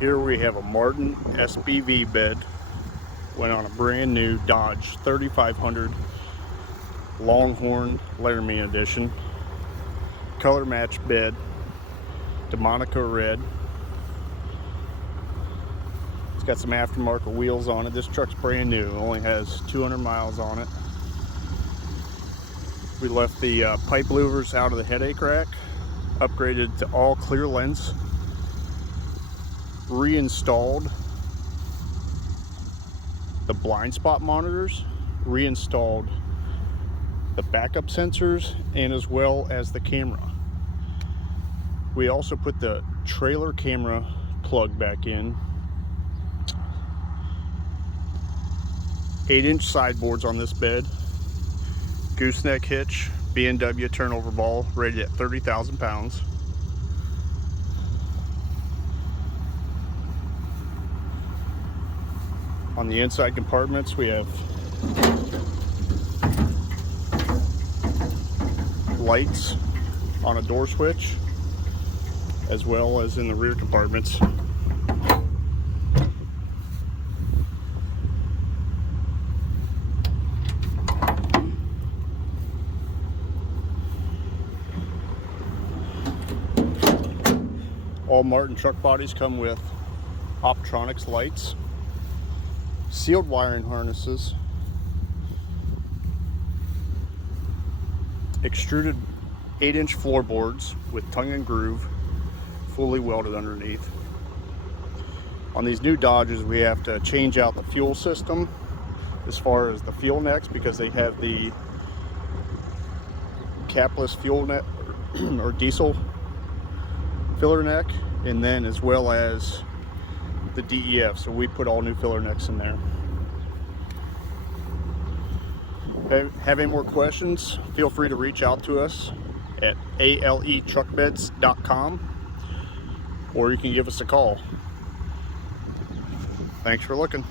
Here we have a Martin SBV bed. Went on a brand new Dodge 3500 Longhorn Laramie edition. Color match bed. Demonica red. It's got some aftermarket wheels on it. This truck's brand new. It only has 200 miles on it. We left the pipe louvers out of the headache rack. Upgraded to all clear lens. Reinstalled the blind spot monitors, reinstalled the backup sensors, and as well as the camera. We also put the trailer camera plug back in. 8-inch sideboards on this bed. Gooseneck hitch, B&W turnover ball rated at 30,000 pounds. On the inside compartments, we have lights on a door switch, as well as in the rear compartments. All Martin truck bodies come with Optronics lights, sealed wiring harnesses, extruded 8-inch floorboards with tongue and groove, fully welded underneath. On these new Dodges, we have to change out the fuel system as far as the fuel necks, because they have the capless fuel neck or diesel filler neck, and then as well as the DEF, so we put all new filler necks in there. Have any more questions, feel free to reach out to us at aletruckbeds.com, or you can give us a call. Thanks for looking.